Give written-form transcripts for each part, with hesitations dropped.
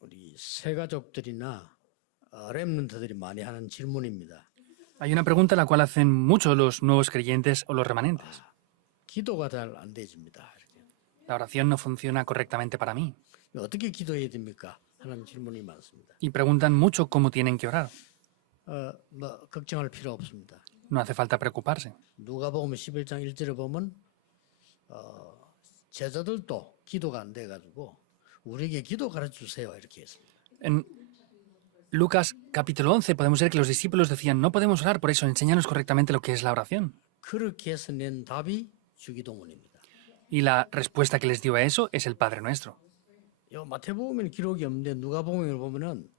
우리 새가족들이나 렘넌트들이 많이 하는 질문입니다. Hay una pregunta la cual hacen muchos los nuevos creyentes o los remanentes. 기도가 잘 안 되집니다. 이렇게. La oración no funciona correctamente para mí. 어떻게 기도해야 됩니까? 하는 질문이 많습니다. Y preguntan mucho cómo tienen que orar. 걱정할 필요 없습니다. No hace falta preocuparse. 누가복음 11장 1절에 보면 제자들도 기도가 안 돼가지고 우리에게 기도 가르쳐 주세요 이렇게 했습니다. En Lucas capítulo 11 podemos ver que los discípulos decían, no podemos orar, por eso enséñanos correctamente lo que es la oración. 그렇게 해서 낸 답이 주기도문입니다. Y la respuesta que les dio a eso es el Padre Nuestro. 마태복음에는 기록이 없는데 누가복음에 보면은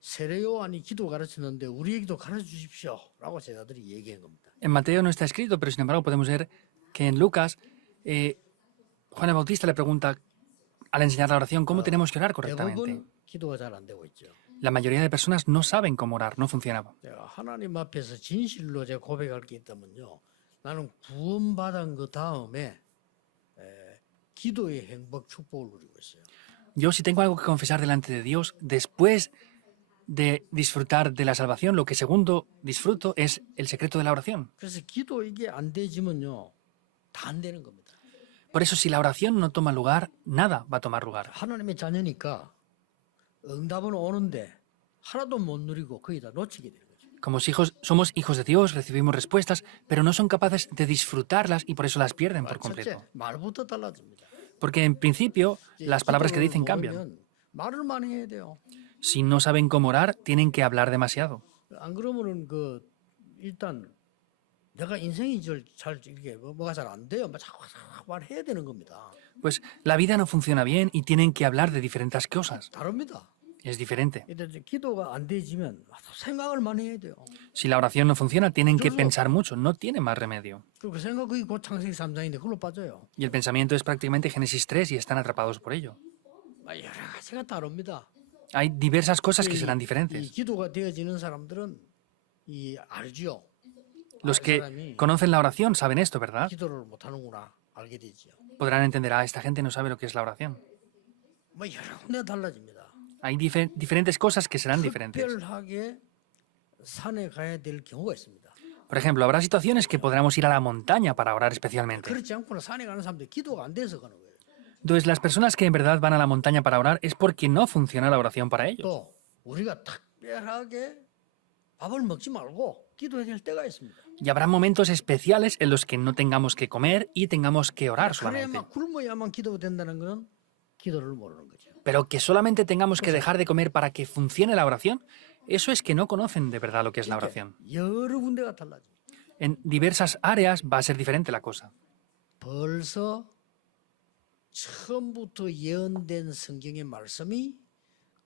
세례 요한이 기도 가르쳤는데 우리에게도 가르쳐 주십시오라고 제자들이 얘기한 겁니다. En Mateo no está escrito, pero sin embargo podemos ver que en Lucas Juan el Bautista le pregunta al enseñar la oración cómo tenemos que orar correctamente. 대부분 기도가 잘 안 되고 있죠. La mayoría de personas no saben cómo orar, no funcionaba. 제가 하나님 앞에서 진실로 제가 고백할 게 있다면요. 나는 구원받은 그 다음에 기도의 행복 축복을 누리고 있어요. Yo si tengo algo que confesar delante de Dios, después de disfrutar de la salvación, lo que segundo disfruto es el secreto de la oración. 그래서 기도 이게 안 되지면요. 다 안 되는 겁니다. Por eso si la oración no toma lugar, nada va a tomar lugar. 하나님의 자녀니까 응답은 오는데 하나도 못 누리고 거의 다 놓치게 되는 거죠. Como somos hijos de Dios, recibimos respuestas, pero no son capaces de disfrutarlas y por eso las pierden por completo. 첫째, 말부터 달라집니다. Porque en principio las palabras que dicen cambian. 모으면 말을 많이 해야 돼요. Si no saben cómo orar, tienen que hablar demasiado. 안 그러면은 일단 내가 인생이 잘 이게 뭐가 잘 안 돼요. 자꾸 말해야 되는 겁니다. Pues la vida no funciona bien y tienen que hablar de diferentes cosas. 다릅니다. Es diferente. 이제 기도가 안 되지면 생각을 많이 해야 돼요. Si la oración no funciona, tienen que pensar mucho, no tiene más remedio. 그리고 생각이 곧 창세기 3장인데 그걸로 빠져요. Y el pensamiento es prácticamente Génesis 3 y están atrapados por ello. 여러 가지가 다릅니다. Hay diversas cosas que serán 이 diferentes. 기도가 되어지는 사람들은 알지요. Los que 사람이 conocen la oración saben esto, ¿verdad? 기도를 못 하는구나 알게 되지요. Podrán entender, esta gente no sabe lo que es la oración. 여러 군데 달라집니다. Hay diferentes cosas que serán diferentes. 특별하게 산에 가야 될 경우가 있습니다. Por ejemplo, habrá situaciones que podremos ir a la montaña para orar especialmente. 그렇지 않고는 산에 가는 사람들이 기도가 안 돼서 가는 거예요. Entonces, las personas que en verdad van a la montaña para orar es porque no funciona la oración para ellos. 또 우리가 특별하게 밥을 먹지 말고 기도해야 될 때가 있습니다. Y habrá momentos especiales en los que no tengamos que comer y tengamos que orar solamente. 그래야만 굶어야만 기도가 된다는 것은 기도를 모르는 거죠. Pero que solamente tengamos que dejar de comer para que funcione la oración, eso es que no conocen de verdad lo que es la oración. 여러 군데가 달라집니다. En diversas áreas va a ser diferente la cosa. 벌써 처음부터 예언된 성경의 말씀이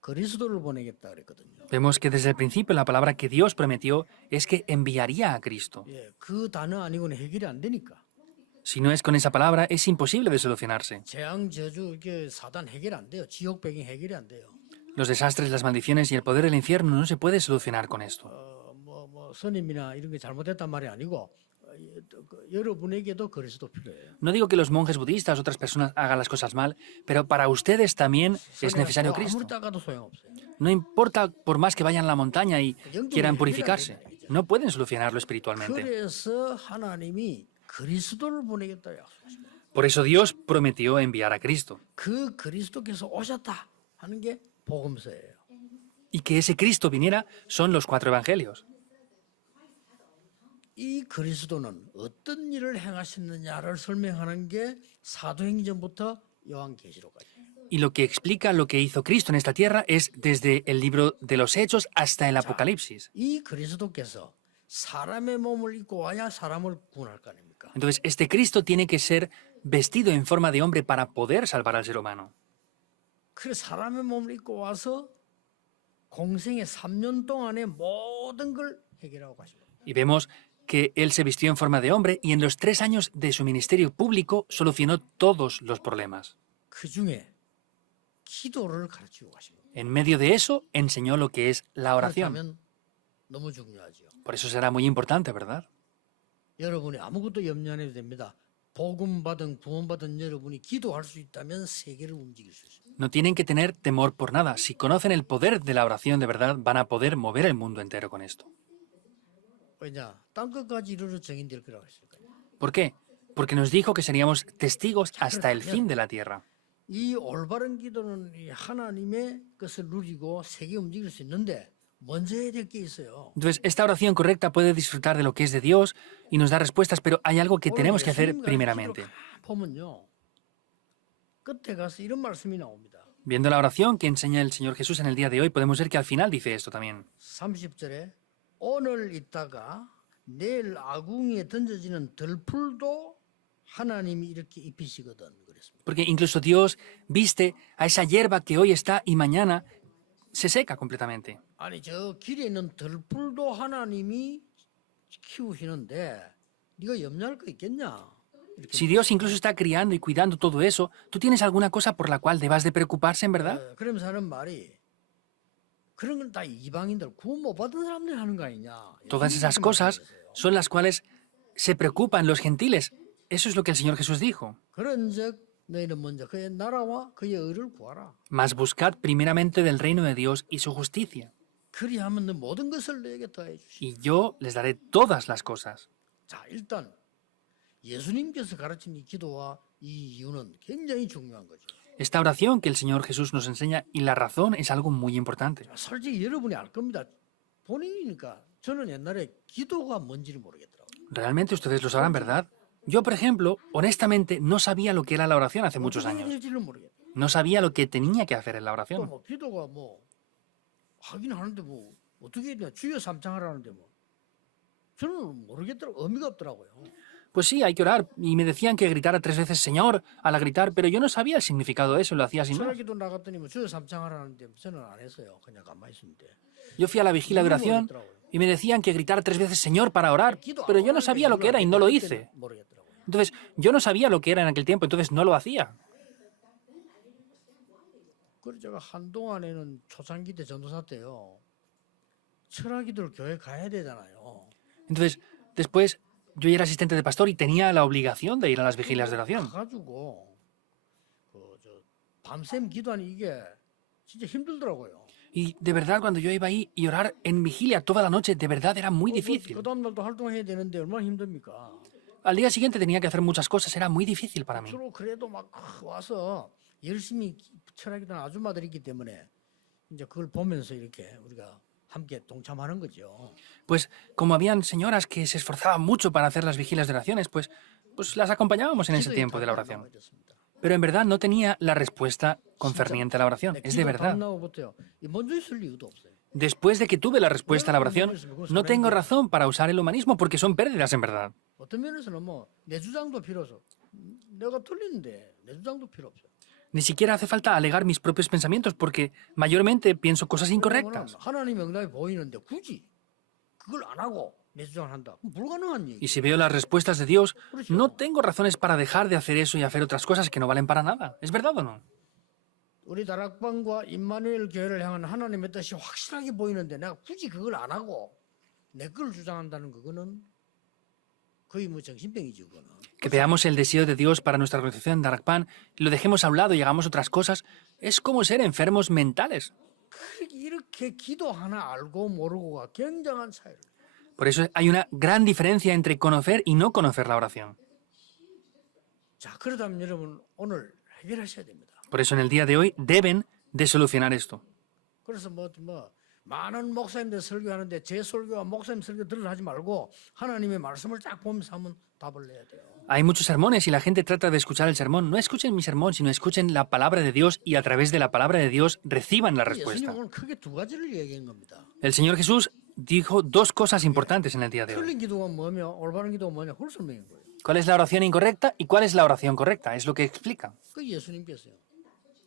그리스도를 보내겠다 그랬거든요. Vemos que desde el principio la palabra que Dios prometió es que enviaría a Cristo. 그 단어 아니고는 해결이 안 되니까. Si no es con esa palabra, es imposible de solucionarse. 재앙 저주 이게 사단 해결 안 돼요. 지옥 배경 해결이 안 돼요. Los desastres, las maldiciones y el poder del infierno no se puede solucionar con esto. 스님이나 이런 게 잘못됐단 말이 아니고 여러분에게도 그리스도 필요해요. No digo que los monjes budistas o otras personas hagan las cosas mal, pero para ustedes también es necesario Cristo. 아무리 닦아도 소용없어요. No importa por más que vayan a la montaña y quieran purificarse, no pueden solucionarlo espiritualmente. 그래서 하나님이 그리스도를 보내겠다 약속하십니다. Por eso Dios prometió enviar a Cristo. 그 그리스도께서 오셨다 하는 게 복음서예요. Y que ese Cristo viniera son los 4 evangelios. 이 그리스도는 어떤 일을 행하셨느냐를 설명하는 게 사도행전부터 요한계시록까지. Y lo que explica lo que hizo Cristo en esta tierra es desde el libro de los Hechos hasta el Apocalipsis. 이 그리스도께서 사람의 몸을 입고 와야 사람을 구원할 거 아닙니까? Entonces, este Cristo tiene que ser vestido en forma de hombre para poder salvar al ser humano. 그 사람의 몸을 입고 와서 공생의 3년 동안의 모든 걸 해결하고 가시고. Y vemos que Él se vistió en forma de hombre y en los 3 años de su ministerio público solucionó todos los problemas. 그 중에 기도를 가르치고 가시고. En medio de eso, enseñó lo que es la oración. 그렇다면 너무 중요하죠. Por eso será muy importante, ¿verdad? 여러분이 아무것도 염려 안 해도 됩니다. 복음 받은 구원받은 여러분이 기도할 수 있다면 세계를 움직일 수 있습니다. No tienen que tener temor por nada. Si conocen el poder de la oración de verdad, van a poder mover el mundo entero con esto. 왜냐? 땅 끝까지 이르러 정인될 거라고 했을까요? ¿Por qué? Porque nos dijo que seríamos testigos hasta el fin de la tierra. 이 올바른 기도는 이 하나님의 것을 누리고 세계 움직일 수 있는데 먼저 해야 될 게 있어요. Entonces, esta oración correcta puede disfrutar de lo que es de Dios y nos da respuestas, pero hay algo que tenemos que hacer primeramente. 보면요. 끝에 가서 이런 말씀이 나옵니다. Viendo la oración que enseña el Señor Jesús en el día de hoy, podemos ver que al final dice esto también. 30절에 오늘 있다가 내일 아궁이에 던져지는 들풀도 하나님이 이렇게 입히시거든 그랬습니다. Porque incluso Dios viste a esa hierba que hoy está y mañana se seca completamente. 아니 저 길에 있는 들풀도 하나님이 키우시는데 네가 염려할 거 있겠냐? 이렇게 Si Dios incluso está criando y cuidando todo eso, ¿tú tienes alguna cosa por la cual debas de preocuparse en verdad? 그러면서 하는 말이 그런 건 다 이방인들 구원 못 받은 사람들이 하는 거 아니냐? Todas esas cosas son las cuales se preocupan los gentiles. Eso es lo que el Señor Jesús dijo. 그런즉 너희는 먼저 그의 나라와 그의 의를 구하라. Mas buscad primeramente del reino de Dios y su justicia, 그리하면 너 모든 것을 너에게 더해 주시. y yo les daré todas las cosas. 자, 일단 예수님께서 가르친 이 기도와 이 이유는 굉장히 중요한 거죠. Esta oración que el Señor Jesús nos enseña y la razón es algo muy importante. 솔직히 여러분이 알 겁니다. 본인이니까 저는 옛날에 기도가 뭔지를 모르겠더라고요. Realmente ustedes lo sabrán, ¿verdad? Yo, por ejemplo, honestamente no sabía lo que era la oración hace muchos 어떻게 해야 años. 될지를 모르겠어요. No sabía lo que tenía que hacer en la 또 oración. 뭐 기도가 뭐 하긴 하는데 뭐 어떻게 해야 되나 주여 삼창하라는데 뭐 저는 모르겠더라고요. 의미가 없더라고요. Pues sí, hay que orar. Y me decían que gritara 3 veces Señor al gritar, pero yo no sabía el significado de eso, lo hacía sin más. 철학기도 나갔더니 뭐 주여 삼창하라는데 저는 안 했어요. 그냥 가만히 있는데. Yo fui a la vigilia de oración y me decían que gritara 3 veces Señor para orar, pero yo no sabía lo que era y no lo hice. 모르겠더라고요. Entonces, yo no sabía lo que era en aquel tiempo, entonces no lo hacía. 그래서 제가 한동안에는 초창기 때 전도사 때요. 철학기도를 교회 가야 되잖아요. Entonces, después yo era asistente de pastor y tenía la obligación de ir a las vigilias de oración. 가가지고 그저 밤샘 기도하니 이게 진짜 힘들더라고요. Y de verdad, cuando yo iba ahí y orar en vigilia toda la noche, de verdad era muy 그 difícil. 다음 날도 활동해야 되는데 얼마나 힘듭니까? Al día siguiente tenía que hacer muchas cosas, era muy difícil para mí. 주로 그래도 막 와서 열심히 철학기도하는 아줌마들이 있기 때문에 이제 그걸 보면서 이렇게 우리가 함께 동참하는 거죠. Pues como habían señoras que se esforzaban mucho para hacer las vigilias de oraciones, pues las acompañábamos en ese 기도의 tiempo de la 답이 안 oración. 나와있었습니다. Pero en verdad no tenía la respuesta concerniente a la oración, es de 기도 답 verdad. 나오고부터요. 이 먼저 있을 이유도 없어요. Después de que tuve la respuesta a la oración, no tengo razón para usar el humanismo porque son pérdidas en verdad. 어떤 면에서는 뭐 내 주장도 필요 없어. 내가 틀리는데 내 주장도 필요 없어요. Ni siquiera hace falta alegar mis propios pensamientos porque mayormente pienso cosas incorrectas. 하나님의 응답이 보이는데 굳이 그걸 안 하고 내 주장을 한다. 그럼 불가능한 얘기. Y si veo las respuestas de Dios, no tengo razones para dejar de hacer eso y hacer otras cosas que no valen para nada. ¿Es verdad o no? 우리 다락방과 임마누엘 교회를 향한 하나님의 뜻이 확실하게 보이는데 내가 굳이 그걸 안 하고 내 걸 주장한다는 그거는 거의 뭐 정신병이지 그거는. Que veamos el deseo de Dios para nuestra organización Darakpan y lo dejemos a un lado y hagamos otras cosas, es como ser enfermos mentales. 이렇게 기도 하나 알고 모르고가 굉장한 차이를. Por eso hay una gran diferencia entre conocer y no conocer la oración. 자, 그러다면 여러분 오늘 해결하셔야 됩니다. Por eso en el día de hoy deben de solucionar esto. 그래서 뭐 많은 목사님들 설교하는데 제 설교와 목사님 설교 들으려 하지 말고 하나님의 말씀을 딱 보면서 한번 답을 내야 돼요. Hay muchos sermones y la gente trata de escuchar el sermón. No escuchen mi sermón, sino escuchen la palabra de Dios y a través de la palabra de Dios reciban la respuesta. 예수님 오늘 크게 두 가지를 얘기한 겁니다. El Señor Jesús dijo 2 cosas importantes en el día de hoy. 틀린 기도가 뭐며 올바른 기도가 뭐냐 그걸 설명한 거예요. ¿Cuál es la oración incorrecta y cuál es la oración correcta? Es lo que explica 그 예수님께서요.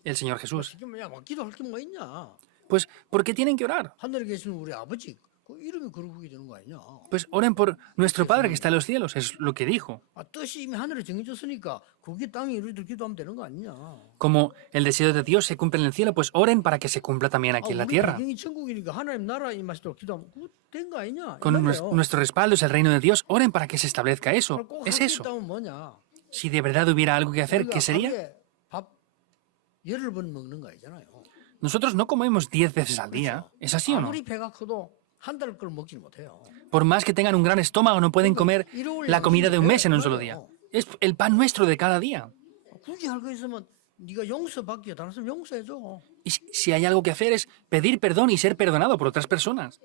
el Señor Jesús. 지금 야, 뭐 기도할 게 뭐 있냐? Pues, ¿por qué tienen que orar? 하늘에 계시는 우리 아버지 그 이름이 그러게 되는 거 아니냐? Pues oren por nuestro Padre que está en los cielos, es lo que dijo. 아, 뜻이 이미 하늘에 정해졌으니까 그게 땅에 이루어질 기도하면 되는 거 아니냐? Como el deseo de Dios se cumple en el cielo, pues oren para que se cumpla también aquí en la 우리 tierra. 배경이 천국이니까 하나님 나라 임하시도록 기도하면 그거 된 거 아니냐? Con nuestro respaldo es el reino de Dios, oren para que se establezca eso. 꼭 Es 할 수 eso. 있다면 뭐냐? Si de verdad hubiera algo que hacer, 우리가 ¿qué sería? 하루에 밥 10번 먹는 거 아니잖아요. Nosotros no comemos 10 veces al día. 그렇죠? ¿Es así o no? 아무리 배가 커도 한 달 걸 먹지 못해요. Por más que tengan un gran estómago, no pueden comer la comida de un mes en un solo día. Es el pan nuestro de cada día. 굳이 할 거 있으면 네가 용서받기에 다른 사람 용서해줘. Y si hay algo que hacer es pedir perdón y ser perdonado por otras personas.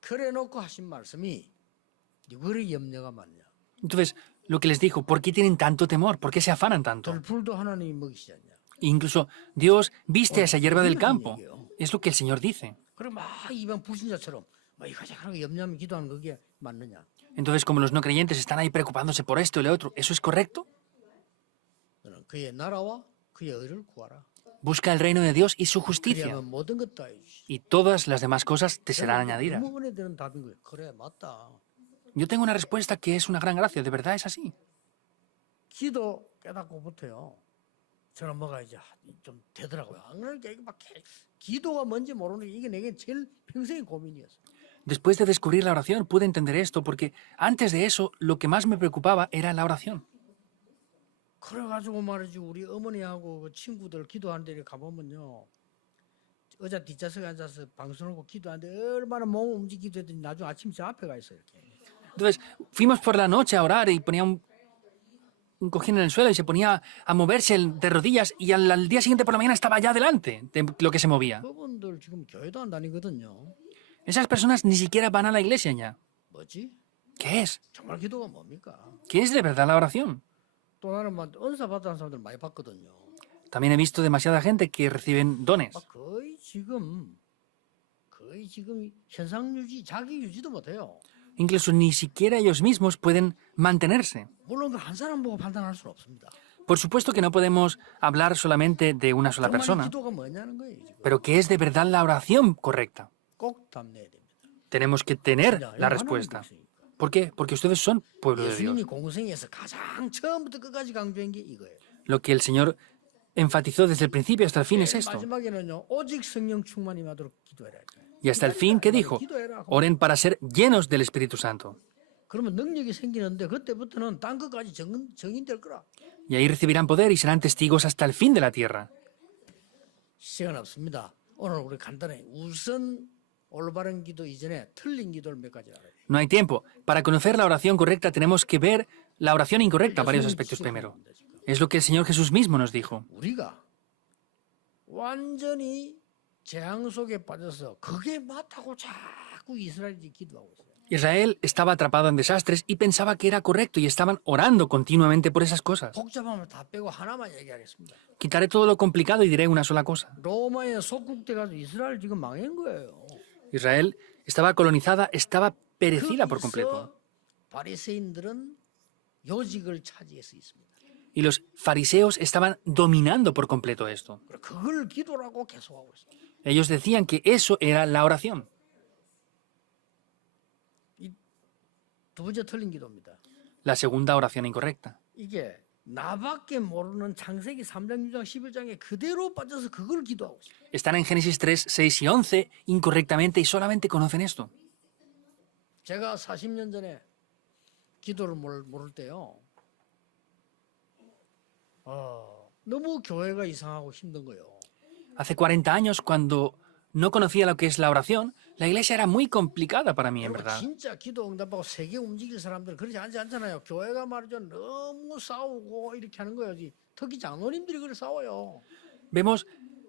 그래 놓고 하신 말씀이 왜 염려가 많냐. Entonces, lo que les dijo, ¿por qué tienen tanto temor? ¿Por qué se afanan tanto? 들풀도 하나님이 먹이시지 않냐. Incluso Dios viste a esa hierba del campo. Es lo que el Señor dice. 그럼 막 이방 불신자처럼 막 이거 하는 거 염려하면 기도하는 그게 맞느냐. Entonces, como los no creyentes están ahí preocupándose por esto y lo otro, ¿eso es correcto? 너는 그의 나라와 그의 의를 구하라. Busca el reino de Dios y su justicia, 그리하면 모든 것 다 해주시. y todas las demás cosas te serán añadidas. 너무 은혜 되는 답인 거예요. 그래 맞다. Yo tengo una respuesta que es una gran gracia, de verdad es así. 기도 깨닫고부터요. 저는 뭐가 이제 좀 되더라고요. 안 그러니까 이게 막 기도가 뭔지 모르는 게 이게 내게 제일 평생의 고민이었어요. Después de descubrir la oración pude entender esto, porque antes de eso lo que más me preocupaba era la oración. 그래가지고 말이지 우리 어머니하고 그 친구들 기도하는 데 가보면요. 의자 뒷좌석에 앉아서 방송하고 기도하는데 얼마나 몸 움직이기도 했더니 나중에 아침 저 앞에 가 있어요. 이렇게. Entonces fuimos por la noche a orar y ponía un cojín en el suelo y se ponía a moverse de rodillas y al día siguiente por la mañana estaba ya delante de lo que se movía. 그분들 지금 교회도 안 다니거든요. Esas personas ni siquiera van a la iglesia ya. 뭐지? ¿Qué es? 정말 기도가 뭡니까? ¿Qué es de verdad la oración? 또 나는 막 은사 받은 사람들 많이 봤거든요. También he visto demasiada gente que reciben dones. 거의 지금 현상 유지, 자기 유지도 못해요. Incluso ni siquiera ellos mismos pueden mantenerse. 물론 그 한 사람 보고 판단할 수는 없습니다. Por supuesto que no podemos hablar solamente de una sola 정말 이 persona, 기도가 뭐냐는 거예요. 지금. pero ¿qué es de verdad la oración correcta? 꼭 답내야 됩니다. Tenemos que tener 진짜 la 이거 respuesta. 하나님 백성이니까. ¿Por qué? Porque ustedes son pueblo de 예수님이 Dios. 공생에서 가장 처음부터 끝까지 강조한 게 이거예요. Lo que el Señor enfatizó desde el principio hasta el fin es esto. 마지막에는요. 오직 성령 충만이 하도록 기도해라. Y hasta el fin, ¿qué dijo? 기도해라. Oren para ser llenos del Espíritu Santo. 그러면 능력이 생기는데 그때부터는 딴 것까지 정인될 거라. Y ahí recibirán poder y serán testigos hasta el fin de la tierra. 시간 없습니다. 오늘 우리 간단히 우선 올바른 기도 이전에 틀린 기도를 몇 가지 알아요. No hay tiempo. Para conocer la oración correcta tenemos que ver la oración incorrecta, varios aspectos primero. Es lo que el Señor Jesús mismo nos dijo. 우리가 완전히 재앙 속에 빠져서 그게 맞다고 자꾸 이스라엘이 기도하고 있어요. Israel estaba atrapado en desastres y pensaba que era correcto y estaban orando continuamente por esas cosas. 복잡하면 다 빼고 하나만 얘기하겠습니다. Quitaré todo lo complicado y diré una sola cosa. 로마에 속국돼가지고 이스라엘 지금 망한 거예요. Israel estaba colonizada, estaba perecida por 거기서 completo. 바리새인들은 요직을 차지해서 있습니다. Y los fariseos estaban dominando por completo esto. 그리고 그걸 기도라고 계속하고 있습니다. Ellos decían que eso era la oración. 두 번째 틀린 기도입니다. La segunda oración incorrecta. 이게 나밖에 모르는 창세기 3장, 6장, 11장에 그대로 빠져서 그걸 기도하고 있어요. Están en Génesis 3, 6 y 11 incorrectamente y solamente conocen esto. 제가 40년 전에 기도를 모를 때요. 너무 교회가 이상하고 힘든 거예요. Hace 40 años, cuando no conocía lo que es la oración, la iglesia era muy complicada para mí, en 여러분, verdad. 진짜 기도 응답하고 세계 움직일 사람들 그러지 않잖아요. 교회가 말이죠. 너무 싸우고 이렇게 하는 거예요. 특히 장로님들이 그래 싸워요. Vemos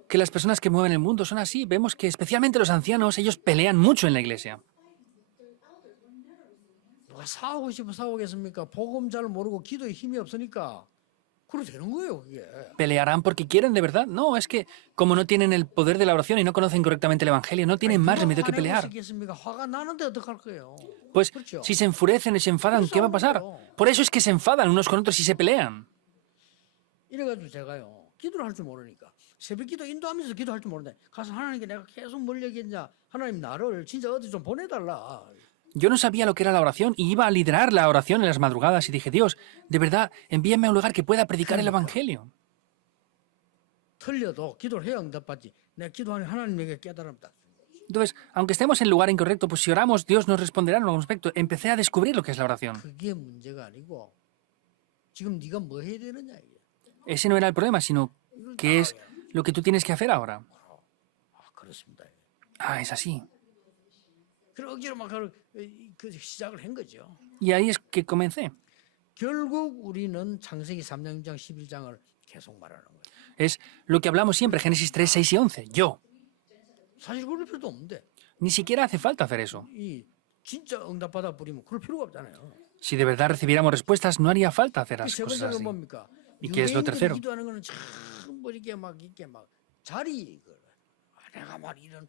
que las personas que mueven el mundo son así. Vemos que especialmente los ancianos, ellos pelean mucho en la iglesia. 누가 싸우고 싶어 싸우겠습니까? 복음 잘 모르고 기도에 힘이 없으니까 그래 되는 거예요, 그게. ¿Pelearán porque quieren de verdad? No, es que como no tienen el poder de la oración y no conocen correctamente el Evangelio, no tienen más remedio que pelear. 화가 나는데 어떡할 거예요? Pues 그렇죠. si se enfurecen y se enfadan, ¿qué va a pasar? Por eso es que se enfadan unos con otros y se pelean. 이래가지고 제가요 기도를 할 줄 모르니까 새벽기도 인도하면서 기도할 줄 모르는데 가서 하나님께 내가 계속 뭘 얘기했냐 하나님 나를 진짜 어디 좀 보내달라. Yo no sabía lo que era la oración y iba a liderar la oración en las madrugadas y dije, Dios, de verdad, envíame a un lugar que pueda predicar el Evangelio. 틀려도 기도를 해야 응답받지. 내가 기도하는 하나님에게 깨달음다. Entonces, aunque estemos en el lugar incorrecto, pues si oramos, Dios nos responderá en algún aspecto. Empecé a descubrir lo que es la oración. 그게 문제가 아니고 지금 네가 뭐 해야 되느냐 이게. Ese no era el problema, sino 이걸 qué es 따라가야 돼. lo que tú tienes que hacer ahora. 그렇습니다. Ah, es así. 그래 억지로 막 그 시작을 한 거죠. Y ahí es que comencé. 결국 우리는 창세기 3장 6장 11장을 계속 말하는 거예요. Es lo que hablamos siempre, Génesis 3, 6 y 11. Yo. 사실 그럴 필요도 없는데 Ni siquiera hace falta hacer eso. 이 진짜 응답받아 버리면 그럴 필요가 없잖아요. Si de verdad recibiéramos respuestas, no haría falta hacer las 세 cosas 번째는 así. 뭡니까? ¿Y qué es lo 유대인들이 tercero? 기도하는 거는 전부 이렇게 막 자리 내가 말 이런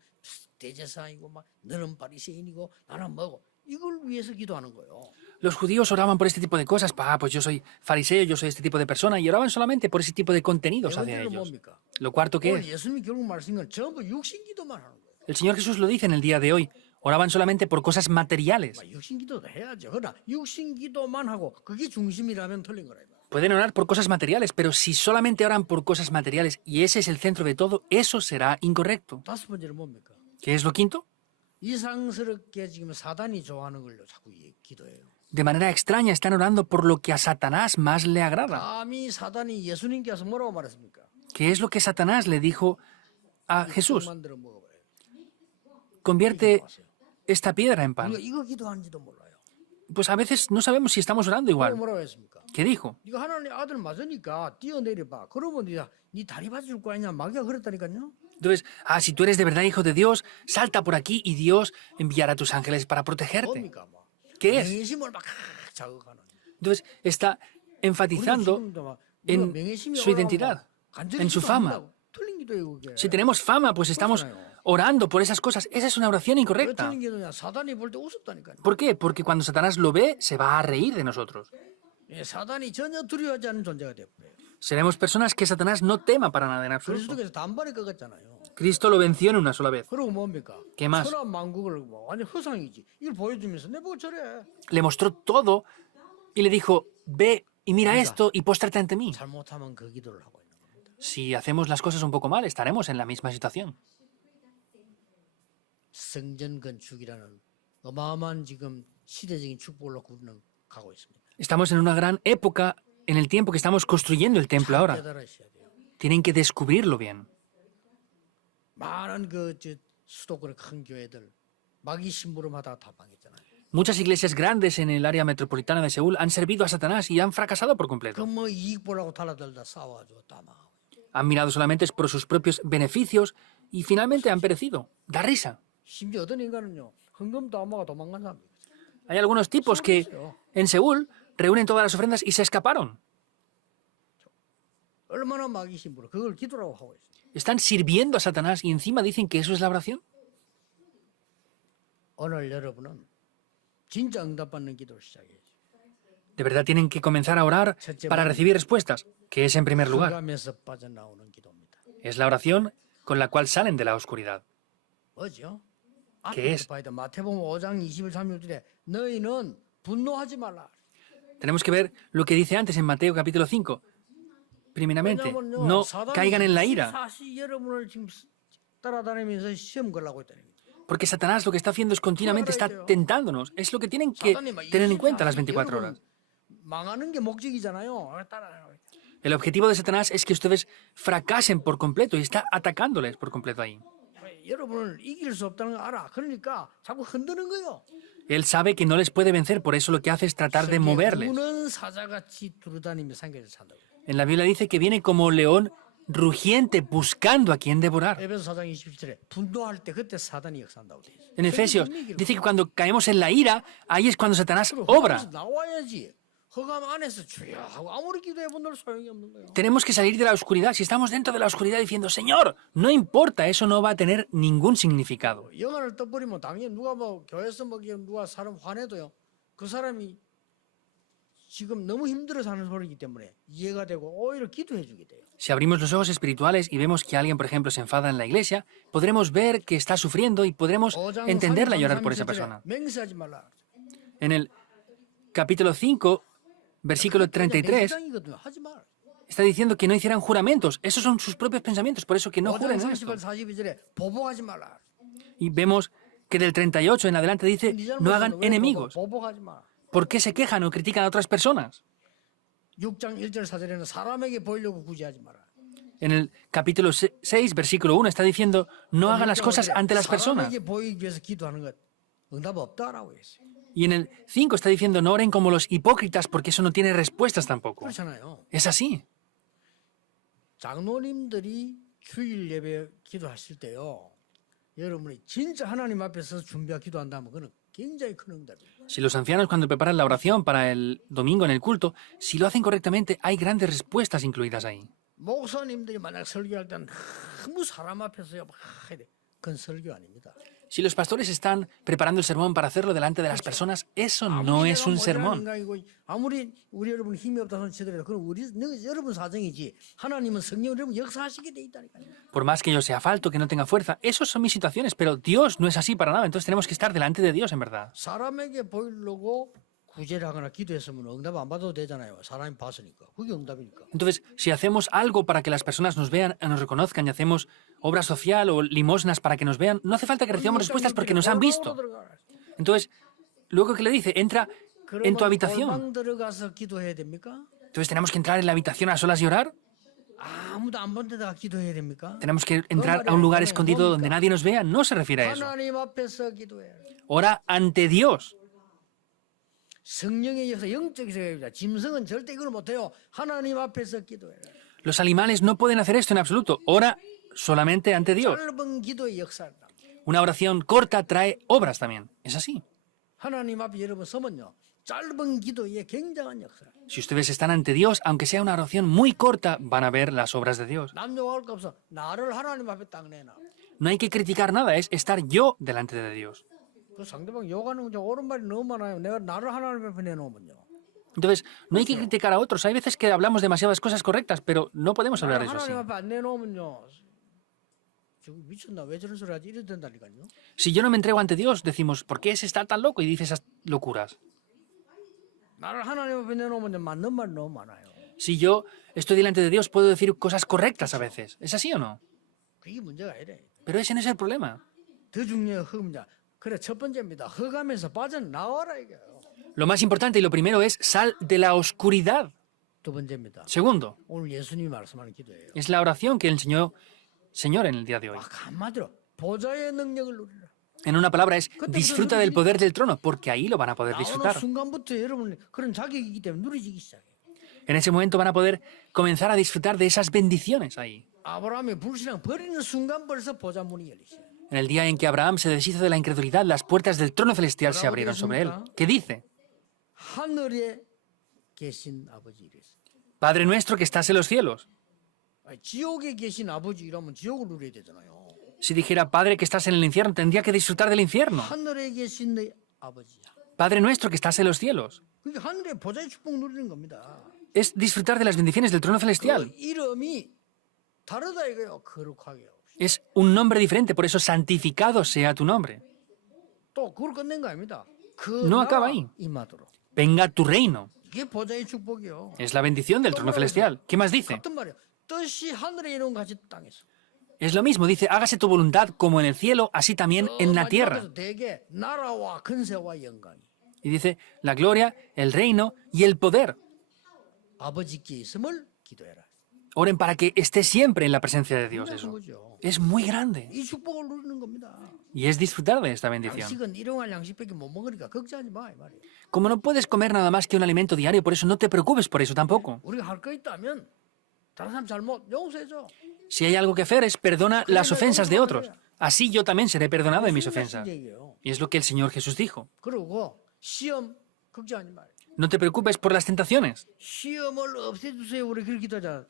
대제사이고 막 너는 바리새인이고 나는 뭐고 이걸 위해서 기도하는 거예요. Los judíos oraban por este tipo de cosas. Pues yo soy fariseo, yo soy este tipo de persona. Y oraban solamente por ese tipo de 네 contenidos hacia 번째는 ellos. 뭡니까? Lo cuarto que 오늘 es, 예수님이 결국 말씀인 건 전부 육신 기도만 하는 거예요. el Señor Jesús lo dice en el día de hoy. Oraban solamente por cosas materiales. 육신 기도도 해야죠. 그러나 육신 기도만 하고 그게 중심이라면 틀린 거라. Pueden orar por cosas materiales, pero si solamente oran por cosas materiales y ese es el centro de todo, eso será incorrecto. 다섯 번째는 뭡니까? ¿Qué es lo quinto? 이상스럽게 지금 사단이 좋아하는 걸로 자꾸 기도해요. De manera extraña están orando por lo que a Satanás más le agrada. 감히 사단이 예수님께 와서 뭐라고 말했습니까? ¿Qué es lo que Satanás le dijo a Jesús? 만들어 먹어봐요. Convierte esta piedra en pan. 우리가 이거 기도하는지도 몰라요. Pues a veces no sabemos si estamos orando igual. 뭐라고 했습니까? ¿Qué dijo? 네가 하나님 아들 맞으니까 뛰어내려봐. 그러면 네 다리 받을 거 아니냐? 마귀가 그랬다니까요. Entonces, si tú eres de verdad hijo de Dios, salta por aquí y Dios enviará a tus ángeles para protegerte. 뭡니까? 뭐. ¿Qué es? 명예심을 막 자극하는. Entonces, está enfatizando en su identidad, en su fama. 틀린 기도예요, 그게. Si tenemos fama, pues estamos orando por esas cosas. Esa es una oración 왜 incorrecta. 틀린 기도냐? 사단이 볼 때 웃었다니까요. ¿Por qué? Porque cuando Satanás lo ve, se va a reír de nosotros. 예, 사단이 전혀 두려워하지 않는 존재가 되어버려요. Seremos personas que Satanás no tema para nada en absoluto. 그리스도께서 단번에 꺾었잖아요. Cristo lo venció en una sola vez. 그리고 뭡니까? ¿Qué más? 천하 만국을 뭐 완전 허상이지. 이걸 보여주면서 내 보고 저래. Le mostró todo y le dijo, ve y mira esto y póstrate ante mí. 잘못하면 그 기도를 하고 있는 겁니다. Si hacemos las cosas un poco mal, estaremos en la misma situación. 성전 건축이라는 어마어마한 지금 시대적인 축복으로 가고 있습니다. Estamos en una gran época en el tiempo que estamos construyendo el templo ahora. 깨달으셔야 돼요. Tienen que descubrirlo bien. 많은 수도권의 큰 교회들 마귀 심부름하다가 다 망했잖아요. Muchas iglesias grandes en el área metropolitana de Seúl han servido a Satanás y han fracasado por completo. 그뭐 이익 보려고 달라들다 싸워가지고 다 망하고. Han mirado solamente por sus propios beneficios y finalmente han perecido. Da risa. 심지어 어떤 인간은요. 헌금도 안 먹어 도망간 사람이 있어요. Hay algunos tipos que en Seúl reúnen todas las ofrendas y se escaparon. 얼마나 마귀 심부름 그걸 기도라고 하고 있어요. Están sirviendo a Satanás y encima dicen que eso es la oración. 오늘 여러분은 진짜 응답받는 기도를 시작해야죠. De verdad tienen que comenzar a orar para recibir respuestas, que es en primer lugar. 흑암에서 빠져나오는 기도입니다. Es la oración con la cual salen de la oscuridad. 뭐죠? ¿Qué es? 봐야 돼. 마태복음 5장 21-23절에 너희는 분노하지 말라. Tenemos que ver lo que dice antes en Mateo capítulo 5. Primeramente, no caigan en la ira, 사실 여러분을 지금 따라다니면서 시험 걸라고 했다는 거예요. porque Satanás lo que está haciendo es continuamente está tentándonos. Es lo que tienen que tener en cuenta las 24 horas. 망하는 게 목적이잖아요. 따라다니고 있다. El objetivo de Satanás es que ustedes fracasen por completo y está atacándoles por completo ahí. 여러분을 이길 수 없다는 거 알아. 그러니까 자꾸 흔드는 거예요. Él sabe que no les puede vencer, por eso lo que hace es tratar de moverles. 우는 사자같이 두루다니며 산계에서 산다고. En la Biblia dice que viene como león rugiente buscando a quien devorar. 에베소 4장 27절에 분노할 때 그때 사단이 역사한다고 돼 있어요. En Efesios dice que cuando caemos en la ira, ahí es cuando Satanás obra. 나와야지. 흑암 안에서 주여 하고 아무리 기도해 본들 소용이 없는 거예요. Tenemos que salir de la oscuridad. Si estamos dentro de la oscuridad diciendo, Señor, no importa, eso no va a tener ningún significado. 영안을 떠버리면 당연히 누가 뭐 교회에서 뭐 누가 사람 화내도요. 그 사람이 지금 너무 힘들어서 하는 소리이기 때문에 이해가 되고 오히려 기도해 주게 돼요. Si abrimos los ojos espirituales y vemos que alguien, por ejemplo, se enfada en la iglesia, podremos ver que está sufriendo y podremos entenderla y orar por esa persona. 맹세하지 말라. En el capítulo 5, versículo 33, 맹세장이거든요. 하지 말. está diciendo que no hicieran juramentos. Esos son sus propios pensamientos, por eso que no 5장 juren esto. 30절 42절에 보복하지 말라. Y vemos que del 38 en adelante dice, 네 no hagan 잘못은 왜 enemigos. 보복하지 마. ¿Por qué se quejan o critican a otras personas? 6장 1절 4절에는 사람에게 보이려고 굳이 하지 마라. En el capítulo 6, versículo 1, está diciendo, no hagan las cosas ante las personas. 사람에게 보이기 위해서 기도하는 것 응답 없다라고 했어요. Y en el 5 está diciendo, no oren como los hipócritas porque eso no tiene respuestas tampoco. 그렇잖아요. Es así. 장로님들이 주일 예배 기도하실 때요. 여러분이 진짜 하나님 앞에서 준비하고 기도한다면 그는 굉장히 큰 응답이에요. Si los ancianos cuando preparan la oración para el domingo en el culto, si lo hacen correctamente, hay grandes respuestas incluidas ahí. 목사님들이 만약 설교할 때는 너무 사람 앞에서요 막 해야 돼. 그건 설교 아닙니다. Si los pastores están preparando el sermón para hacerlo delante de las personas, eso no es un sermón. 아무리 우리 여러분 힘이 없다는 치더라도 그건 우리 여러분 사정이지. 하나님은 성령 여러분 역사하시게 돼 있다니까요. Por más que yo sea falto, que no tenga fuerza, esas son mis situaciones, pero Dios no es así para nada. Entonces tenemos que estar delante de Dios en verdad. 사람에게 보이려고 구제를 하거나 기도했으면 응답 안 받아도 되잖아요. 사람이 봤으니까. 그게 응답이니까. Entonces, si hacemos algo para que las personas nos vean, nos reconozcan y hacemos obra social o limosnas para que nos vean, no hace falta que recibamos respuestas porque nos han visto. Entonces, luego que le dice, entra en tu habitación. 골방 들어가서 기도해야 됩니까? Entonces, ¿tenemos que entrar en la habitación a solas y orar? 아무도 안 본 데다가 기도해야 됩니까? ¿Tenemos que entrar a un lugar escondido donde nadie nos vea? No se refiere a eso. 하나님 앞에서 기도해야 돼. Ora ante Dios. 성령의 역사 영적 세계입니다. 짐승은 절대 이걸 못해요. 하나님 앞에서 기도해라. Los animales no pueden hacer esto en absoluto. Ora solamente ante Dios. 짧은 기도의 역사다. Una oración corta trae obras también. Es así. 하나님 앞에 여러분 서면요. 짧은 기도의 굉장한 역사. Si ustedes están ante Dios, aunque sea una oración muy corta, van a ver las obras de Dios. 남 욕할 거 없어. 나를 하나님 앞에 딱 내놔. No hay que criticar nada, es estar yo delante de Dios. 그 상대방 욕하는 거 옳은 말이 너무 많아요. 내가 나를 하나님 앞에 내놓으면요. Entonces, no hay que criticar a otros. Hay veces que hablamos demasiadas cosas correctas, pero no podemos hablar de eso así. 하나님 앞에 안 내놓으면요. 지금 미쳤나? 왜 저런 소리 하지? 이래 된다니까요. Si yo no me entrego ante Dios, decimos, ¿por qué ese está tan loco y dice esas locuras? 나를 하나님 앞에 내놓으면 맞는 말 너무 많아요. Si yo estoy delante de Dios, puedo decir cosas correctas a veces. ¿Es así o no? 그게 문제가 아니래. Pero ese no es el problema. 더 중요한 흑자. 그래 첫 번째입니다. 흑암에서 빠져나와라 이거예요. Lo más importante y lo primero es sal de la oscuridad. 두 번째입니다. Segundo, 오늘 예수님이 말씀하는 기도예요. es la oración que enseñó Señor en el día de hoy. 막 한마디로 보좌의 능력을 누리라. En una palabra es disfruta del poder del trono, porque ahí lo van a poder 나오는 disfrutar. 순간부터 여러분 그런 자격이기 때문에 누리지기 시작해. En ese momento van a poder comenzar a disfrutar de esas bendiciones ahí. 아브라함이 불신앙 버리는 순간 벌써 보좌 문이 열리시. En el día en que Abraham se deshizo de la incredulidad, las puertas del trono celestial se abrieron sobre él. ¿Qué dice? 하늘에 계신 아버지 이랬어. Padre nuestro que estás en los cielos. 아니, 지옥에 계신 아버지 이러면 지옥을 누려야 되잖아요. Si dijera Padre que estás en el infierno, tendría que disfrutar del infierno. 하늘에 계신 내 아버지야. Padre nuestro que estás en los cielos. 그게 하늘의 보좌의 축복 누리는 겁니다. Es disfrutar de las bendiciones del trono 그 celestial. 이름이 다르다 이거요. 거룩하게. Es un nombre diferente, por eso santificado sea tu nombre. 또 그걸 끝낸 거 아닙니다. 그 No 나라 acaba ahí. 임하도록. Venga tu reino. 이게 보좌의 축복이요. Es la bendición del trono celestial. ¿Qué más dice? 같은 말이야. 뜻이 하늘에 이룬 같이 땅에서. Es lo mismo, dice, hágase tu voluntad como en el cielo, así también en la tierra. 마지막에서 대개 나라와 근세와 영광이 Y dice, la gloria, el reino y el poder. 아버지께 있음을 기도해라. Oren para que esté siempre en la presencia de Dios. 그런 Eso 거죠. es muy grande. 이 축복을 누리는 겁니다. Y es disfrutar de esta bendición. 양식은 일용할 양식밖에 못 먹으니까 걱정하지 마 이 말이에요. Como no puedes comer nada más que un alimento diario, por eso no te preocupes por eso tampoco. 우리가 할 거 있다면 다른 사람 잘못 용서해줘. Si hay algo que hacer es perdona las ofensas de otros. Así yo también seré perdonado de mis ofensas. 얘기예요. Y es lo que el Señor Jesús dijo. 그리고 시험 걱정하지 말아요. No te preocupes por las tentaciones. 시험을 없애주세요. 우리 그렇게 기도하자.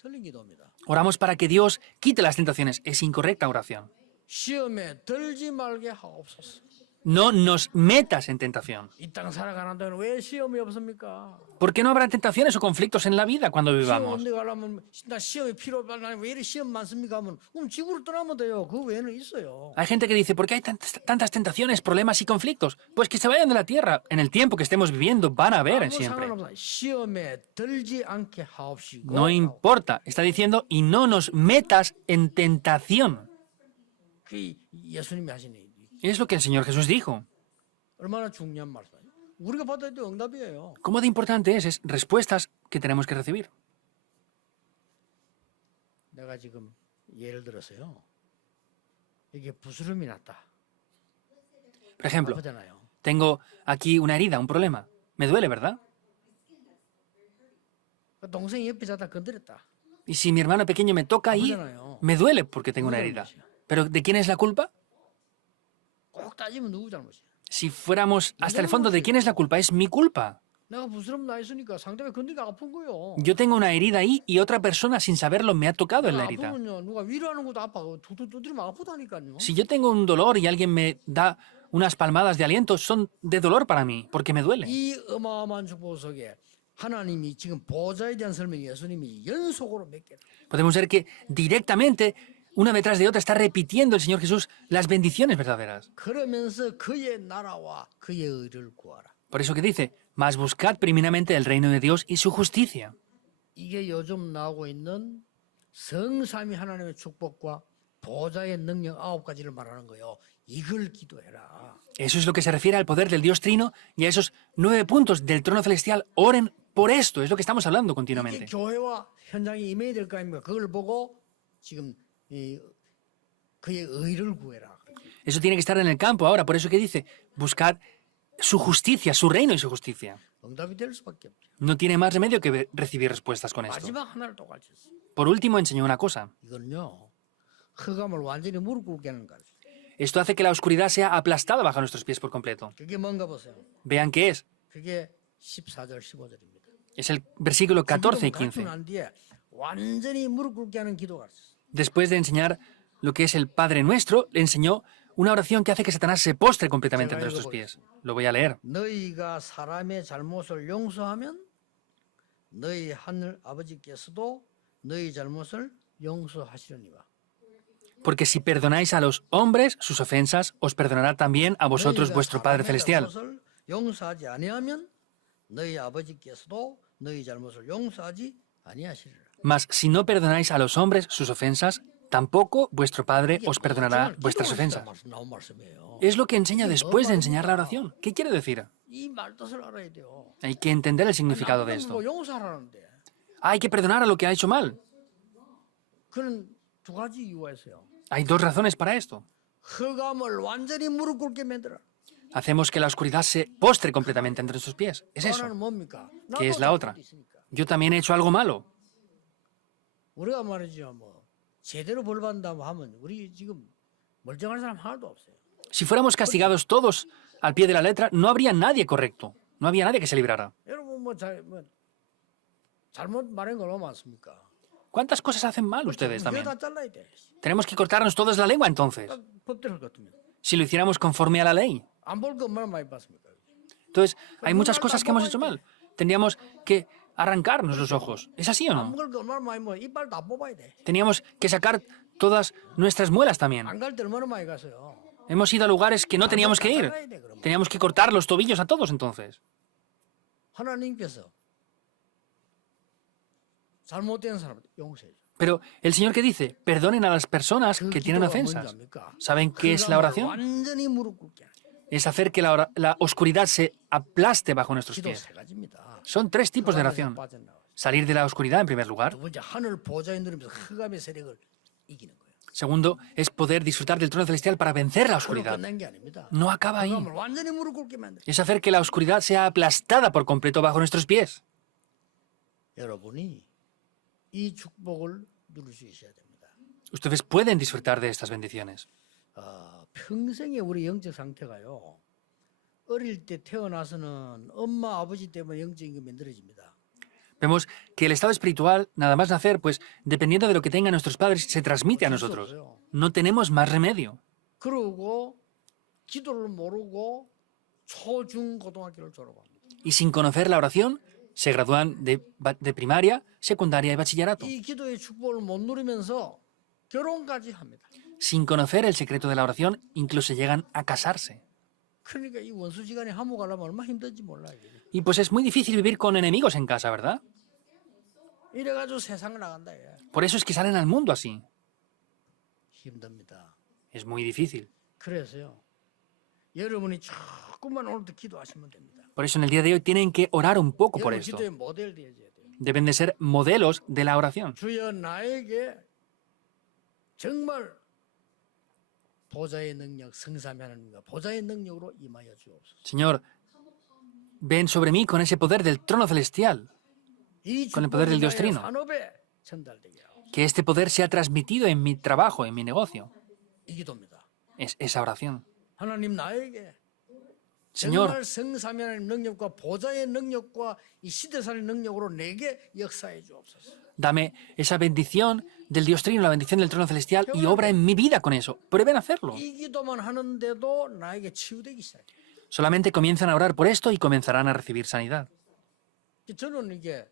틀린 기도입니다. Oramos para que Dios quite las tentaciones. Es incorrecta oración. 시험에 들지 말게 하옵소서. No nos metas en tentación. 이 땅 살아가는 동안 왜 시험이 없습니까? ¿Por qué no habrá tentaciones o conflictos en la vida cuando 시험 vivamos? 없는 데 가려면 나 시험이 필요하다. 왜 이렇게 시험 많습니까? 하면 그럼 지구를 떠나면 돼요. 그 외에는 있어요. Hay gente que dice, ¿por qué hay tantas tentaciones, problemas y conflictos? Pues que se vayan de la tierra. En el tiempo que estemos viviendo van a haber 아무 siempre. 상관없어. 시험에 들지 않게 하옵시고. No importa. Está diciendo, y no nos metas en tentación. 그 예수님이 하신 얘기. Es lo que el Señor Jesús dijo. 얼마나 중요한 말씀이에요. 우리가 받아야 될 응답이에요. ¿Cómo de importante es? Es respuestas que tenemos que recibir. 내가 지금 예를 들어서요. 이게 부스럼이 났다. Por ejemplo, 아프잖아요. tengo aquí una herida, un problema. Me duele, ¿verdad? 동생이 옆에 자다 건드렸다. Y si mi hermano pequeño me toca ahí, 아프잖아요. me duele porque tengo una herida. ¿Pero de quién es la culpa? 꼭 따지면 누구 잘못이야? Si fuéramos hasta el fondo, ¿de quién es la culpa? Es mi culpa. 내가 부스럼 나 있으니까 상대방이 건드리니까 아픈 거요. Yo tengo una herida ahí y otra persona sin saberlo me ha tocado en la herida. 아프면요 누가 위로하는 것도 아파. 툭툭 두드리면 아프다니까요. Si yo tengo un dolor y alguien me da unas palmadas de aliento, son de dolor para mí, porque me duele. 이 어마어마한 축복 속에 하나님이 지금 보좌에 대한 설명이 예수님이 연속으로 몇 개. Podemos ver que directamente, una detrás de otra, está repitiendo el Señor Jesús las bendiciones verdaderas. 그러면서 그의 나라와 그의 의를 구하라. Por eso que dice, mas buscad primeramente el reino de Dios y su justicia. 이게 요즘 나오고 있는 성삼위 하나님의 축복과 보좌의 능력 9가지를 말하는 거요. 이걸 기도해라. Eso es lo que se refiere al poder del Dios Trino y a esos 9 puntos del trono celestial. Oren por esto, es lo que estamos hablando 이게 continuamente. 교회와 현장에 임해야 될 거 아닙니까? 그걸 보고 지금 그의 의를 구해라. Eso tiene que estar en el campo ahora, por eso que dice, buscad su justicia, su reino y su justicia. 응답이 될 수밖에 없죠. No tiene más remedio que recibir respuestas con esto. 마지막 하나를 또 가르쳤어요. Por último, enseñó una cosa. 이건요. 흑암을 완전히 무릎 꿇게 하는 거죠. Esto hace que la oscuridad sea aplastada bajo nuestros pies por completo. 그게 뭔가 보세요. Vean qué es. 그게 14절 15절입니다. Es el versículo 14 y 15. 난 뒤에 완전히 무릎 꿇게 하는 기도 가르쳤어요. Después de enseñar lo que es el Padre Nuestro, le enseñó una oración que hace que Satanás se postre completamente ante nuestros pies. Lo voy a leer. 너희가 사람의 잘못을 용서하면 너희 하늘 아버지께서도 너희 잘못을 용서하시려니와. Porque si perdonáis a los hombres sus ofensas, os perdonará también a vosotros 너희가 vuestro Padre 사람의 Celestial. 잘못을 용서하지 아니하면 너희 아버지께서도 너희 잘못을 용서하지 아니하시리라. Mas si no perdonáis a los hombres sus ofensas, tampoco vuestro Padre os perdonará 정말 vuestras 기도하시다 ofensas. 나온 말씀이에요. Es lo que enseña después de enseñar la oración. ¿Qué quiere decir? 이 말뜻을 알아야 돼요. Hay que entender el significado de 나쁜 esto. 거 용서하라는데 Hay que perdonar a lo que ha hecho mal. 그는 두 가지 이유가 있어요. Hay 2 razones para esto. 흑암을 완전히 무릎 꿇게 만들어. Hacemos que la oscuridad se postre completamente entre nuestros pies. Es eso. 하나는 뭡니까? ¿Qué es la 나도 otra? 잘못이 있으니까. Yo también he hecho algo malo. 우리가 말이죠. 뭐 제대로 벌 받는다고 하면 우리 지금 멀쩡한 사람 하나도 없어요. Si fuéramos castigados todos al pie de la letra, no habría nadie correcto. No había nadie que se librara. 여러분 잘못 말한 거 너무 많습니까? ¿Cuántas cosas hacen mal ustedes 이거 también? 다 잘라야 돼. Tenemos que cortarnos todos la lengua entonces, 딱 법대로 같으면 si lo hiciéramos conforme a la ley. 안 볼 거 얼마나 많이 봤습니까? Entonces, hay muchas cosas que hemos hecho mal. Tendríamos que arrancarnos los ojos. ¿Es así o 안 no? 볼 거 얼마나 많이 뭐 이빨 다 뽑아야 돼. Teníamos que sacar todas nuestras muelas también. 안 갈 때 얼마나 많이 갔어요. Hemos ido a lugares que no teníamos que ir. 잘라야 돼 그러면. Teníamos que cortar los tobillos a todos entonces. 하나님께서 잘못된 사람한테 용서해줘. Pero el Señor que dice, perdonen a las personas 그 que tienen 기도가 뭔지 ofensas. 압니까? ¿Saben qué es la 흑암을 oración? 완전히 무릎 꿇게 하는 Es hacer que la oscuridad se aplaste bajo nuestros 기도 pies. 세 가지입니다. Son 3 tipos de 흑암에서 oración. 빠져나와. Salir de la oscuridad en primer lugar. 두 번째 하늘 보좌에 누리면서 흑암의 세력을 이기는 거예요. Segundo, es poder disfrutar del trono celestial para vencer la 그로 oscuridad. 끝난 게 아닙니다. No acaba ahí. 흑암을 완전히 무릎 꿇게 만들어. Es hacer que la oscuridad sea aplastada por completo bajo nuestros pies. 여러분이 이 축복을 누릴 수 있어야 됩니다. Ustedes pueden disfrutar de estas bendiciones. 평생에 우리 영적 상태가요. 어릴 때 태어나서는 엄마 아버지 때문에 영적인 게 만들어집니다. Vemos que el estado espiritual, nada más nacer, pues dependiendo de lo que tengan nuestros padres, se transmite a 어쩔 수 nosotros. 없어요. No tenemos más remedio. 그러고 기도를 모르고 초중 고등학교를 졸업합니다. Y sin conocer la oración, se gradúan de primaria, secundaria y bachillerato. 이 기도의 축복을 못 누리면서 결혼까지 합니다. Sin conocer el secreto de la oración, incluso llegan a casarse. 그러니까 이 원수지간에 한몫하려면 얼마나 힘든지 몰라요. Y pues es muy difícil vivir con enemigos en casa, ¿verdad? 이래가지고 세상을 나간다. 얘. Por eso es que salen al mundo así. 힘듭니다. Es muy difícil. 그래서요. 여러분이 조금만 오늘도 기도하시면 됩니다. Por eso en el día de hoy tienen que orar un poco por 여러분 esto. 기도의 모델 되어야 돼요. Deben de ser modelos de la oración. 주여 나에게 정말 보좌의 능력, 성삼위 하나님과 보좌의 능력으로 임하여 주옵소서. Señor, ven sobre mí con ese poder del trono celestial, 이 con el poder del 축복이 Dios 나의 Trino. 산업에 전달되게 하옵소서. Que este poder sea transmitido en mi trabajo, en mi negocio. 이 기도입니다. Es esa oración. 하나님 나에게 Señor, 정말 성삼위 하나님 능력과 보좌의 능력과 이 시대살의 능력으로 내게 역사해 주옵소서. dame esa bendición del Dios Trino, la bendición del trono celestial y obra en mi vida con eso. Prueben a hacerlo. 이 기도만 하는데도 나에게 치유되기 시작해. Solamente comienzan a orar por esto y comenzarán a recibir sanidad. 저는 이게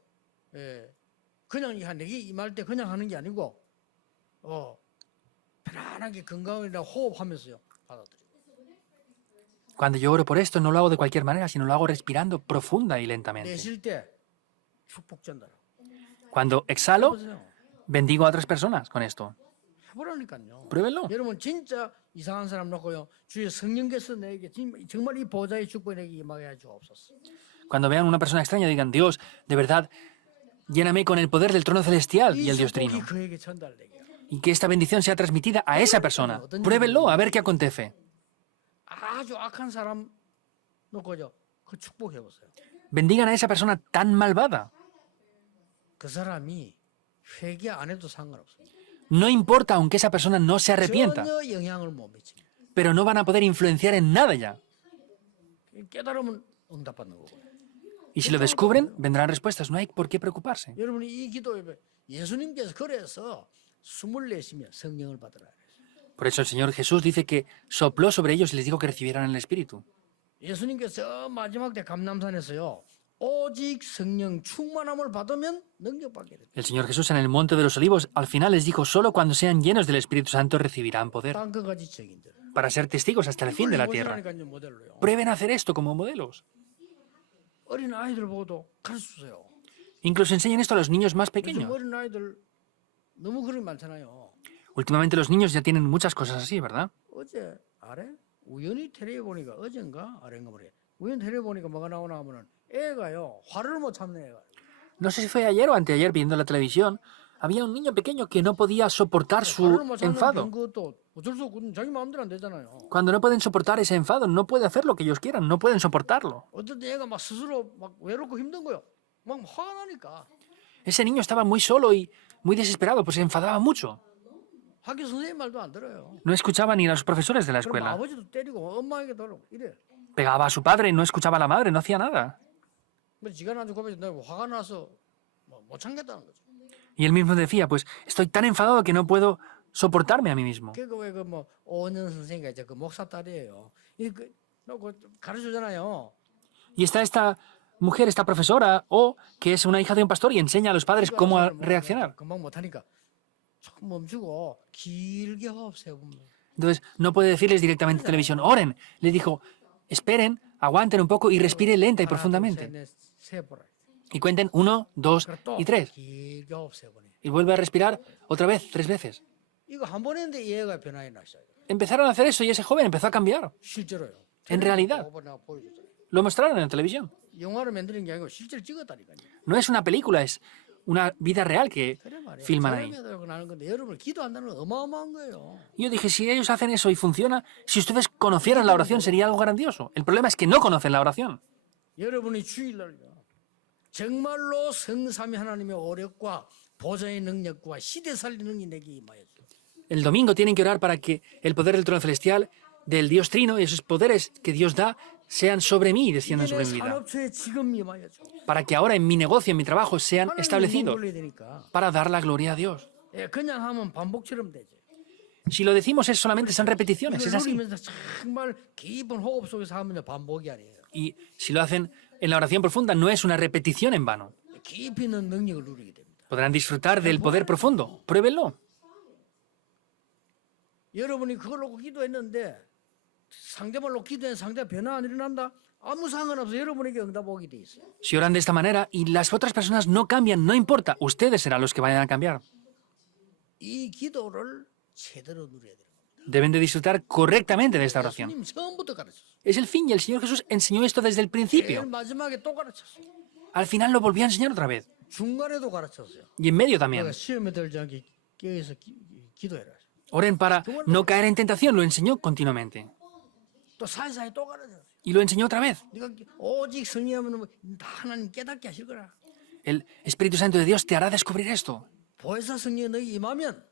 그냥 내게 임할 때 그냥 하는 게 아니고 편안하게 건강이라 호흡하면서요 받아들여요. Cuando yo oro por esto, no lo hago de cualquier manera, sino lo hago respirando profunda y lentamente. 내쉴 때 축복 전달하고. Cuando exhalo, 해보세요. bendigo a otras personas con esto. 해보라니까요. Pruébenlo. 여러분 진짜 이상한 사람 놓고요. 주의 성령께서 내게 정말 이 보좌의 축복이 내게 임하게 해 주옵소서. Cuando vean una persona extraña, digan, Dios, de verdad, lléname con el poder del trono celestial y 이 el Dios 축복이 Trino. 그에게 전달되게. Y que esta bendición sea transmitida a esa persona. Pruébenlo, a ver qué acontece. 아주 악한 사람 놓고요. 그 축복해 보세요. Bendigan a esa persona tan malvada. 그 사람이 회개 안 해도 상관없어요. No importa aunque esa persona no se arrepienta, 전혀 영향을 못 미칩니다. pero no van a poder influenciar en nada ya. 깨달으면 응답받는 거고요. Y si lo descubren, vendrán respuestas. No hay por qué preocuparse. 여러분이 이 기도에 예수님께서 그래서 숨을 내쉬며 성령을 받으라. Por eso el Señor Jesús dice que sopló sobre ellos y les dijo que recibieran el Espíritu. 예수님께서 마지막 때 감람산에서요. 오직 성령 충만함을 받으면 능력받게 됩니다. El Señor Jesús en el Monte de los Olivos al final les dijo, solo cuando sean llenos del Espíritu Santo recibirán poder 땅끝까지 증인들. para ser testigos hasta el fin de la tierra. 보시라니까요, 모델로요. Prueben a hacer esto como modelos. 어린 아이들 보고도 가르쳐주세요. Incluso enseñen esto a los niños más 요즘 pequeños. 어린 아이들 너무 그런 게 많잖아요. Últimamente los niños ya tienen muchas cosas así, ¿verdad? 어제 아래 우연히 텔레비 보니까 어젠가 아래인가 모르겠. 우연히 텔레비 보니까 뭐가 나오나 하면은 애가요 화를 못 참는 애가. No sé si fue ayer o anteayer viendo la televisión. Había un niño pequeño que no podía soportar su 화를 못 참는 enfado. 것도 어쩔 수 없고 자기 마음대로 안 되잖아요. Cuando no pueden soportar ese enfado, no puede hacer lo que ellos quieran, no pueden soportarlo. 어떤 애가 막 스스로 막 외롭고 힘든 거요. 막 화가 나니까 Ese niño estaba muy solo y muy desesperado, pues se enfadaba mucho. 학교 선생님 말도 안 들어요. No escuchaba ni a los profesores de la 그럼 escuela. 아버지도 때리고 엄마에게 돌고 이래. Pegaba a su padre y no escuchaba a la madre, no hacía nada. 뭐 지가 나중에 고백해 내가 화가 나서 못 참겠다는 거죠. Y él mismo decía, pues estoy tan enfadado que no puedo soportarme a mí mismo. 그거 왜그뭐 오은영 선생님가 이제 그 목사 딸이에요. 이그 가르쳐주잖아요. Y está esta mujer, esta profesora, o que es una hija de un pastor y enseña a los padres cómo reaccionar. 금방 못하니까 조금 멈추고 길게 호흡해 보면. Entonces, no puede decirles directamente en televisión, oren. Le dijo, esperen, aguanten un poco y respire lenta y profundamente. Y cuenten 1, 2 y 3. 길게 호흡해 보네. Y vuelve a respirar otra vez, 3 veces. 이거 한 번 했는데 얘가 변화가 났어요. Empezaron a hacer eso y ese joven empezó a cambiar. 실제로요. En realidad. 보여줬잖아요. Lo mostraron en la televisión. 영화를 만드는 게 아니고 실제로 찍었다니까요. No es una película, es una vida real que 그래 말이야. filman ahí. 사람이 나는 건데 여러분을 기도한다는 건 어마어마한 거예요. Y yo dije, si ellos hacen eso y funciona, si ustedes conocieran la oración sería algo grandioso. El problema es que no conocen la oración. 여러분이 주일날요. 정말로 성삼위 하나님의 오력과 보좌의 능력과 시대 살리는 능력이 내게 임하여 주. El domingo tienen que orar para que el poder del trono celestial, del Dios Trino y esos poderes que Dios da sean sobre mí y desciendan sobre mi vida. 산업체에 지금 임하여 주. Para que ahora en mi negocio, en mi trabajo, sean 하나님 establecidos 돌려야 되니까. para dar la gloria a Dios. 예, 그냥 하면 반복처럼 되죠. Si lo decimos es solamente son repeticiones, es 이걸 así. 누리면서 정말 깊은 호흡 속에서 하면 반복이 아니에요. Y si lo hacen en la oración profunda, no es una repetición en vano. 깊이 있는 능력을 누리게 됩니다. Podrán disfrutar del poder profundo. Pruébenlo. 여러분이 그걸 놓고 기도했는데 상대만 놓고 기도해 상대가 변화 안 일어난다? 아무 상관없어. 여러분에게 응답 오게 돼 있어요. Si oran de esta manera y las otras personas no cambian, no importa. Ustedes serán los que vayan a cambiar. 이 기도를 제대로 누려야 돼요. Deben de disfrutar correctamente de esta oración. 예수님 처음부터 가르쳤어요. Es el fin y el Señor Jesús enseñó esto desde el 제일 principio. 마지막에 또 가르쳤어요. Al final lo volvió a enseñar otra vez. 중간에도 가르쳤어요. Y en medio también. 내가 시험에 들지 않게 깨어서 기도해라. Oren para no caer en tentación. Lo enseñó continuamente. 또 사이사이 또 가르쳤어요. Y lo enseñó otra vez. 네가 오직 성령하면 다 하나님 깨닫게 하실 거라. El Espíritu Santo de Dios te hará descubrir esto. 보혜사 성령이 너희 임하면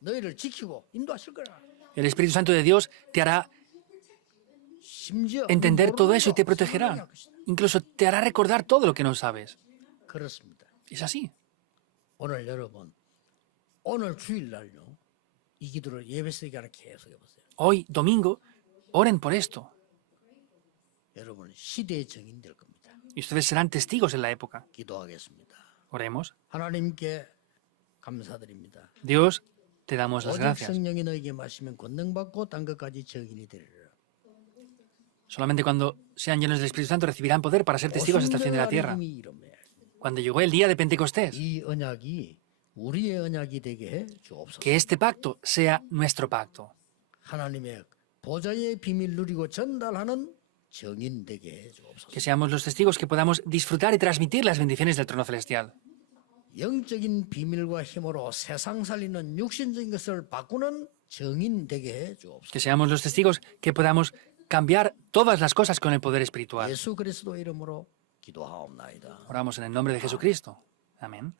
너희를 지키고 인도하실 거라. El Espíritu Santo de Dios te hará 심지어 entender todo eso y te 모르는 거 protegerá. 생각할 것이다. Incluso te hará recordar todo lo que no sabes. 그렇습니다. Es así. 오늘 여러분 오늘 주일날요 이 기도를 예배 시간에 계속 해보세요. Hoy, domingo, oren por esto. 여러분 시대의 증인 될 겁니다. Y ustedes serán testigos en la época. 기도하겠습니다. Oremos. 하나님께 감사드립니다. Dios, te damos las 오직 gracias. 성령이 너에게 마시면 권능 받고 땅 끝까지 증인이 되리라. Solamente cuando sean llenos del Espíritu Santo recibirán poder para ser testigos hasta el fin de la tierra. Cuando llegó el día de Pentecostés, 이 언약이 우리의 언약이 되게 해 주옵소서. que este pacto sea nuestro pacto. 하나님의 보좌의 비밀 누리고 전달하는 증인 되게 해 주옵소서. Que seamos los testigos que podamos disfrutar y transmitir las bendiciones del trono celestial. 영적인 비밀과 힘으로 세상 살리는 육신적인 것을 바꾸는 증인 되게 해 주옵소서. Que seamos los testigos que podamos cambiar todas las cosas con el poder espiritual. 예수 그리스도 이름으로 기도하옵나이다. Oramos en el nombre de Jesucristo. Amén.